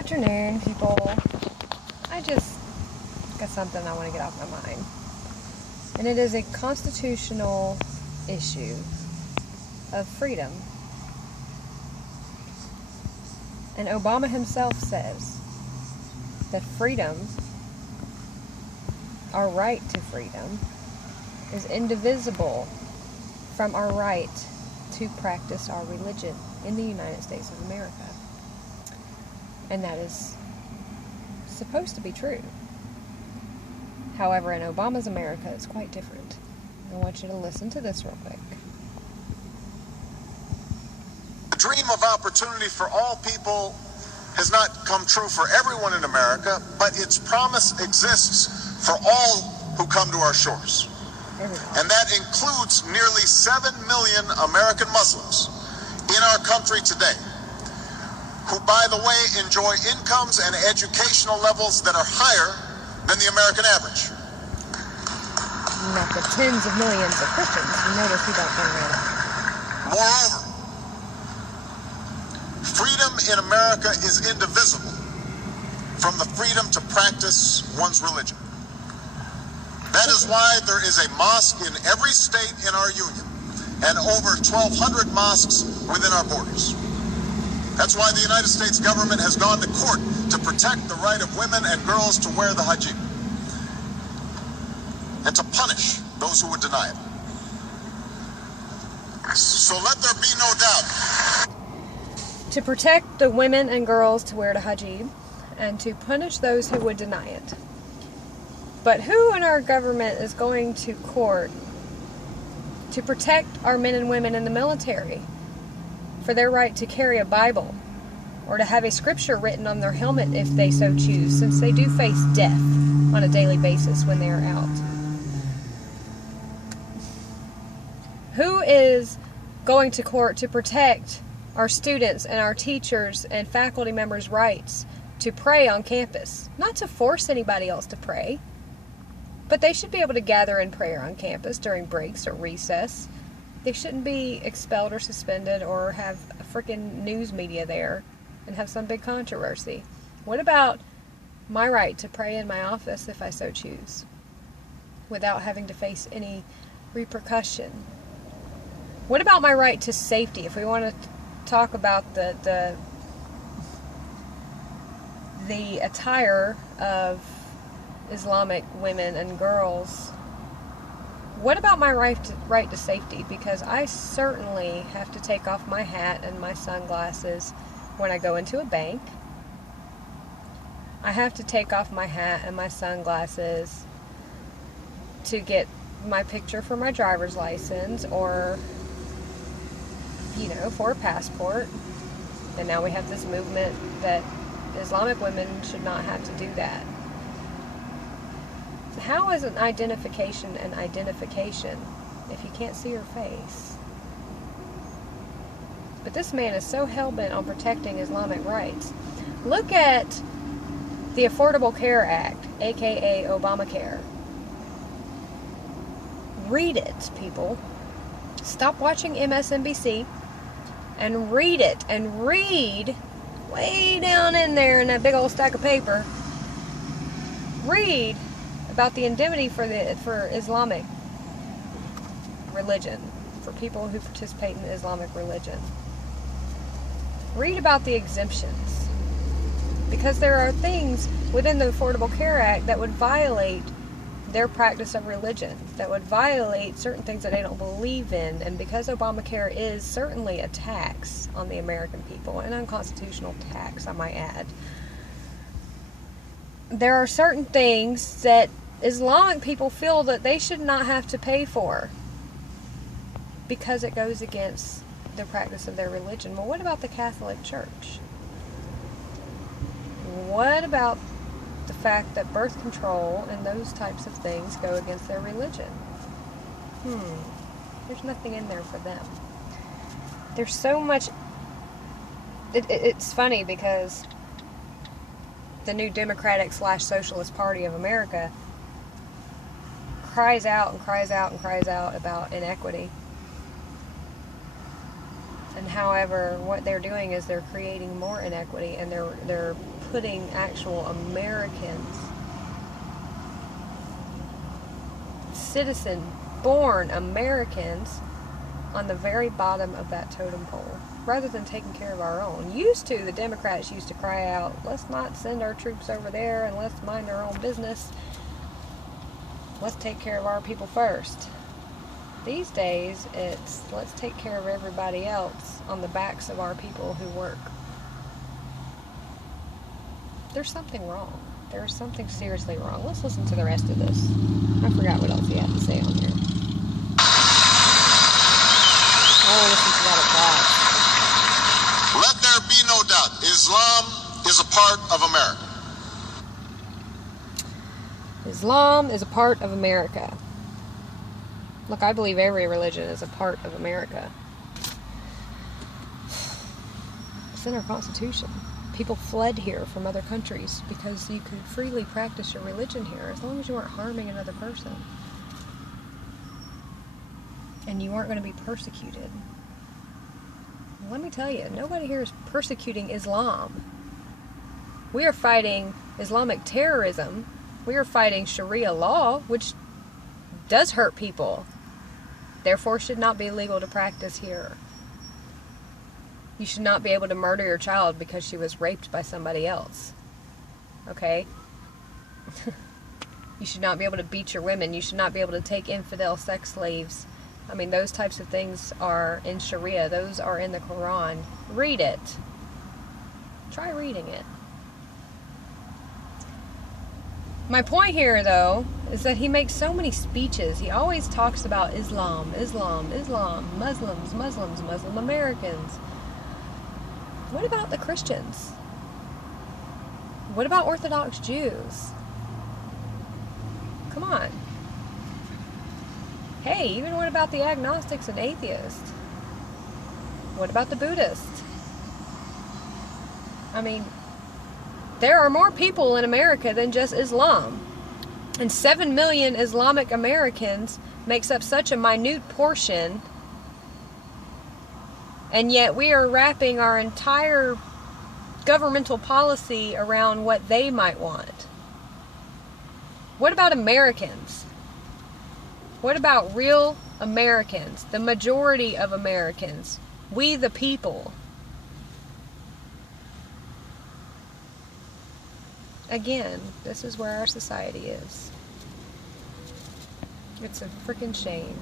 afternoon, people. I just got something I want to get off my mind. And it is a constitutional issue of freedom. And Obama himself says that freedom, our right to freedom, is indivisible from our right to practice our religion in the United States of America. And that is supposed to be true. However, in Obama's America, it's quite different. I want you to listen to this real quick. The dream of opportunity for all people has not come true for everyone in America, but its promise exists for all who come to our shores. And that includes nearly 7 million American Muslims in our country today, who, by the way, enjoy incomes and educational levels that are higher than the American average. Not the tens of millions of Christians. You notice we don't bring that up. Moreover, freedom in America is indivisible from the freedom to practice one's religion. That is why there is a mosque in every state in our union and over 1,200 mosques within our borders. That's why the United States government has gone to court to protect the right of women and girls to wear the hijab and to punish those who would deny it. So let there be no doubt. To protect the women and girls to wear the hijab and to punish those who would deny it. But who in our government is going to court to protect our men and women in the military for their right to carry a Bible or to have a scripture written on their helmet if they so choose, since they do face death on a daily basis when they are out? Who is going to court to protect our students and our teachers and faculty members' rights to pray on campus? Not to force anybody else to pray, but they should be able to gather in prayer on campus during breaks or recess. They shouldn't be expelled or suspended or have a freaking news media there and have some big controversy. What about my right to pray in my office if I so choose, without having to face any repercussion? What about my right to safety? If we want to talk about the attire of Islamic women and girls, what about my right to safety? Because I certainly have to take off my hat and my sunglasses when I go into a bank. I have to take off my hat and my sunglasses to get my picture for my driver's license or, for a passport. And now we have this movement that Islamic women should not have to do that. How is an identification if you can't see her face? But this man is so hell-bent on protecting Islamic rights. Look at the Affordable Care Act, aka Obamacare. Read it, people. Stop watching MSNBC and read it. And read way down in there in that big old stack of paper. Read about the indemnity for Islamic religion, for people who participate in Islamic religion. Read about the exemptions, because there are things within the Affordable Care Act that would violate their practice of religion, that would violate certain things that they don't believe in. And because Obamacare is certainly a tax on the American people, an unconstitutional tax, I might add, there are certain things that Islamic people feel that they should not have to pay for because it goes against the practice of their religion. Well, what about the Catholic Church? What about the fact that birth control and those types of things go against their religion? There's nothing in there for them. There's so much. It's funny because the new Democratic/Socialist Party of America cries out and cries out and cries out about inequity And however, what they're doing is they're creating more inequity, and they're putting actual Americans, citizen-born Americans, on the very bottom of that totem pole, rather than taking care of our own. The Democrats used to cry out, let's not send our troops over there and let's mind our own business. Let's take care of our people first. These days, it's let's take care of everybody else on the backs of our people who work. There's something wrong. There's something seriously wrong. Let's listen to the rest of this. I forgot what else he had to say on here. Oh, listen to that applause. Let there be no doubt, Islam is a part of America. Islam is a part of America. Look, I believe every religion is a part of America. It's in our Constitution. People fled here from other countries because you could freely practice your religion here as long as you weren't harming another person. And you weren't going to be persecuted. Let me tell you, nobody here is persecuting Islam. We are fighting Islamic terrorism. We are fighting Sharia law, which does hurt people. Therefore, should not be legal to practice here. You should not be able to murder your child because she was raped by somebody else. Okay? You should not be able to beat your women. You should not be able to take infidel sex slaves. I mean, those types of things are in Sharia. Those are in the Quran. Read it. Try reading it. My point here, though, is that he makes so many speeches. He always talks about Islam, Islam, Islam, Muslims, Muslims, Muslim Americans. What about the Christians? What about Orthodox Jews? Come on. Hey, even what about the agnostics and atheists? What about the Buddhists? I mean, there are more people in America than just Islam. And 7 million Islamic Americans makes up such a minute portion, and yet we are wrapping our entire governmental policy around what they might want. What about Americans? What about real Americans? The majority of Americans. We the people. Again, this is where our society is. It's a freaking shame.